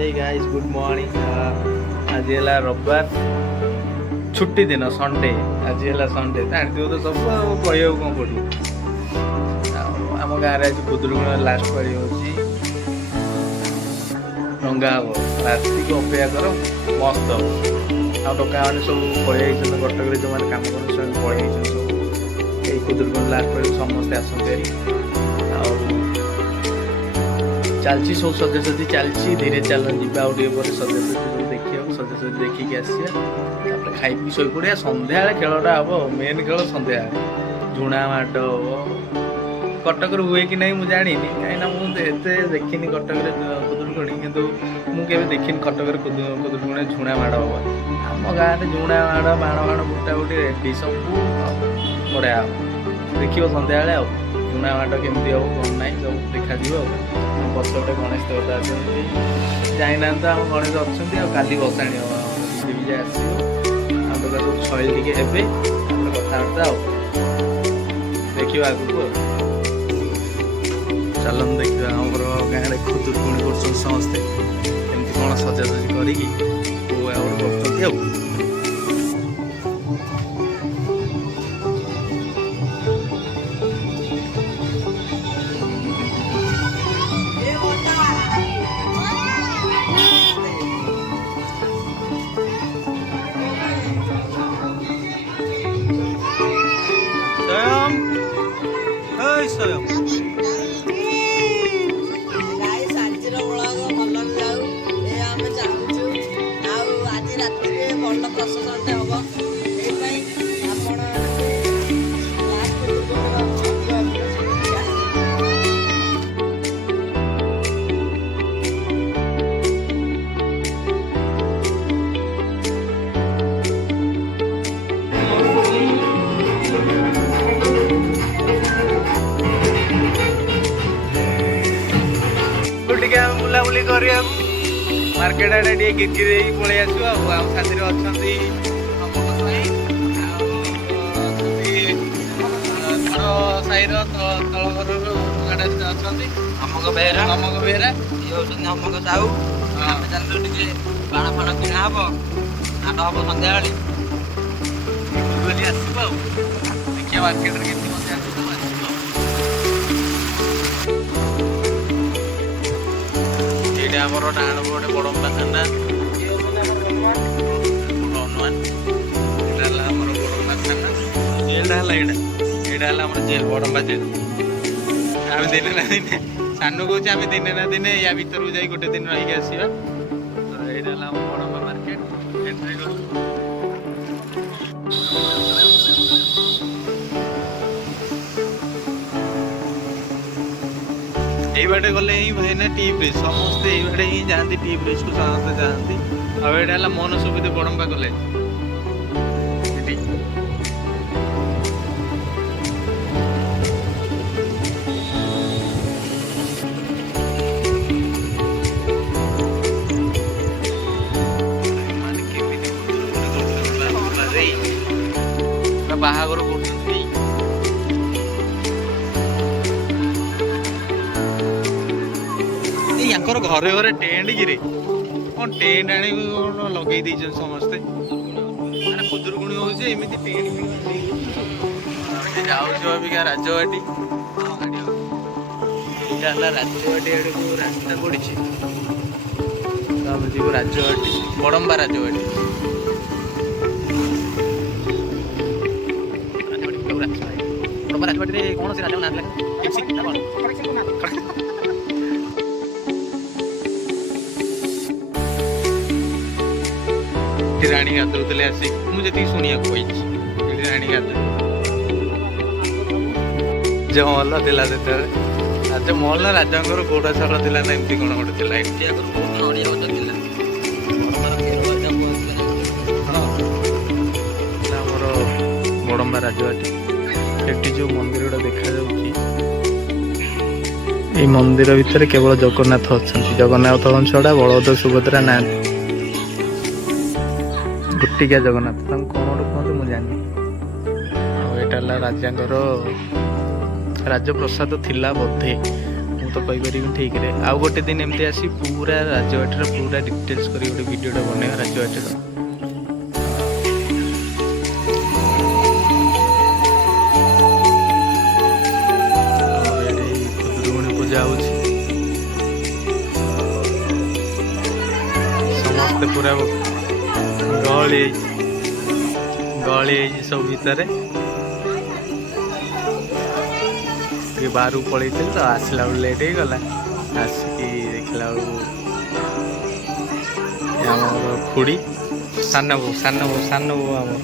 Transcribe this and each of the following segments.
Hey guys, good morning. आज है रविवार छुट्टी दिन संडे आज है संडे जानते तो सब कह कौन पड़ो आम गाँव आज खुदुरुकुणी लास्ट पारी हो रंगा हम रास्तिक अपेक्षा कर मस्त हम आ टका मैंने सब पलि कटक जो मैंने कम कर पलि सब यही खुदुरुकुणी लास्ट पारी समस्ते आसते चलती सब सजासजी चलती धीरे चल जा सजासजी सब देखा सजासजी देखिक आसा खाई पी शो पड़ा सन्ध्या खेलटा हम मेन खेल सन्ध्या झुणा माड हम कटक हुए कि नहीं मुझे जानी कहीं मुझे देखनी कटक खुदुरुकुणी किंतु मुझे देखनी कटक खुदुरुकुणी झुणा माड हम आम गाँव में झुणा माड बाण बाण बुटा बुटी रेडी सब बढ़िया देख सन्ध्या झुणा माड केमती हम कौन ना सब देखा पछपटे गणेश देवता अच्छे जाना तो आम गणेश अच्छा काली बसाणी भी आसो सब शैल टे हे कथबार्ता देखा आगू चलन देखा आमर गाँव में खुदुरुकुणी कर समस्ते केमती कौन सजासजी कर बुलाबुली कर मार्केट आड़े गिरगिरी पलि आसू आम साथी अच्छा साई तल घर अमक बेहरा अमक साहू चलो टे बाण फाण किना हम नाट हम सन्ध्या आसो देखिए मार्केट के आमर डाण पटे बड़म्बा थाना हनुमान यहाँ बड़म्बा थाना जेल यहाँ जेल बड़म्बा जेल आम दिने ना दिने सानू कहे आम दिने ना दिने या भर को गोटे दिन रही आसवा यहाँ बड़म्बा मार्केट एंट्री कर ये बाटे गले ही भाई ना टी ब्रिज समस्ते ये बाटे ही जाती टी ब्रिज को समस्ते जाती अब ये मन सुविधा बड़म्बा कॉलेज बाहागर कर घरे घरे टेंट गिरे कौन टेंट आने लगे दीजन समस्ते मैंने खुदुरुकुणी होमती टेंट जाऊँ अबिका राजबाटी राजबाटी आड़े को रास्ता पड़ी जी राजबाटी बड़म्बा राजबाटी बड़म्बा राजबाटी कौन से राजा ना राणी गाधोले आसिक मुझे शुणा कही राणी गाधो जो मल था से राज महल ना राजा गोड़ा छाड़ था ना एमती कौन गोटे बड़म्बा राजबाटी ये जो मंदिर गुड़ा देखा मंदिर भितर केवल जगन्नाथ अच्छा जगन्नाथ छड़ा बलभद्र सुभद्रा ना गुटिका जगन्नाथ कौन गोटे कहते मुझे जानी राजा राजप्रसाद थिला बोधे ମୁଁ ତ କହିପାରିବି ଠିକରେ। ଆଉ ଗୋଟେ ଦିନ ଏମିତି ଆସି ପୁରା ରାଜବାଟୀର ପୁରା ଡିଟେଲ୍ସ କରି ଗୋଟେ ଭିଡ଼ିଓଟା ବନେଇବା ରାଜବାଟୀର। ପୂଜା ହଉଛି ସମସ୍ତେ ପୁରା ଗହଳି ହେଇଛି ସବୁ ଭିତରେ। ଟିକେ ବାହାରକୁ ପଳେଇଥିଲି ତ ଆସିଲା ବେଳକୁ ଲେଟ୍ ହେଇଗଲା। ଆସିକି ଦେଖିଲା ବେଳକୁ ଆମର ଖୁଡ଼ି ସାନ ବୋଉ ଆମର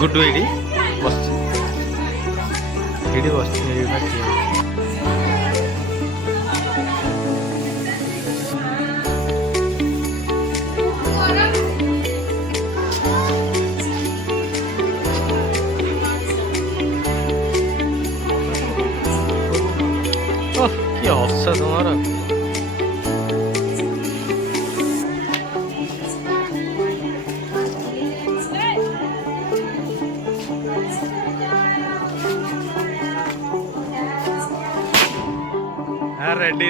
ଗୁଡୁ ଏଇଠି ବସିଛି କି ହସ ତମର। रेडी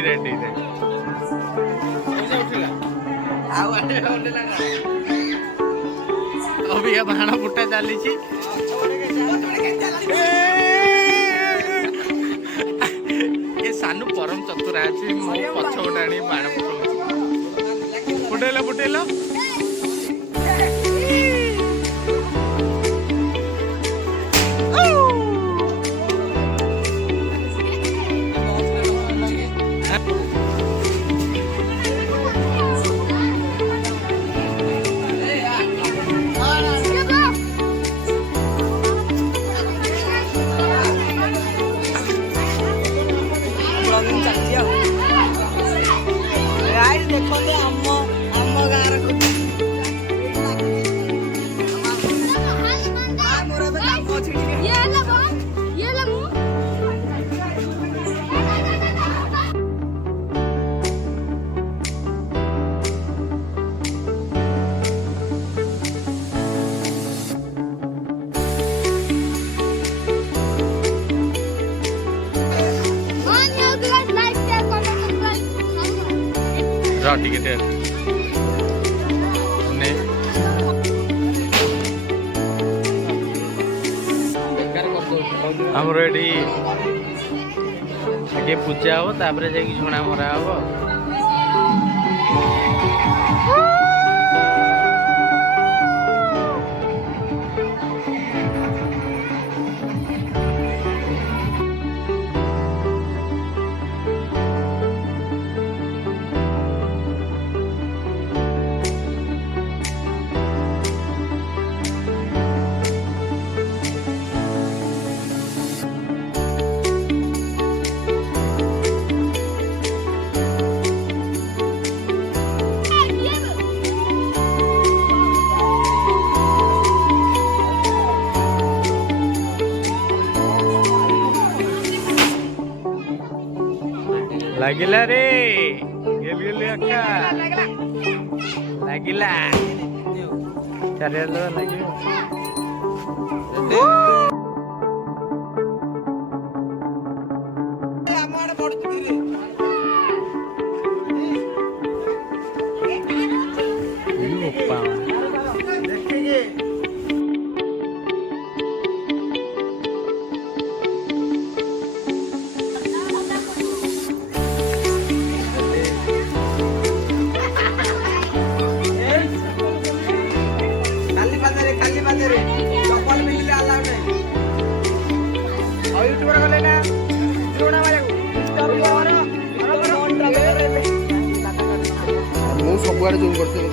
अभी बाण फुटा चली ये सानू परम चतुरा अच्छी मो पछ गोटे आनी बाण फुटेल टिकेट आमर ये आगे पूजा हम तापर जाकि झुणा मरा हम। लगिला रे गेली अक्का लगिला चारे लगे ସବୁଆଡେ ଜୁମ୍ କରୁଥିବ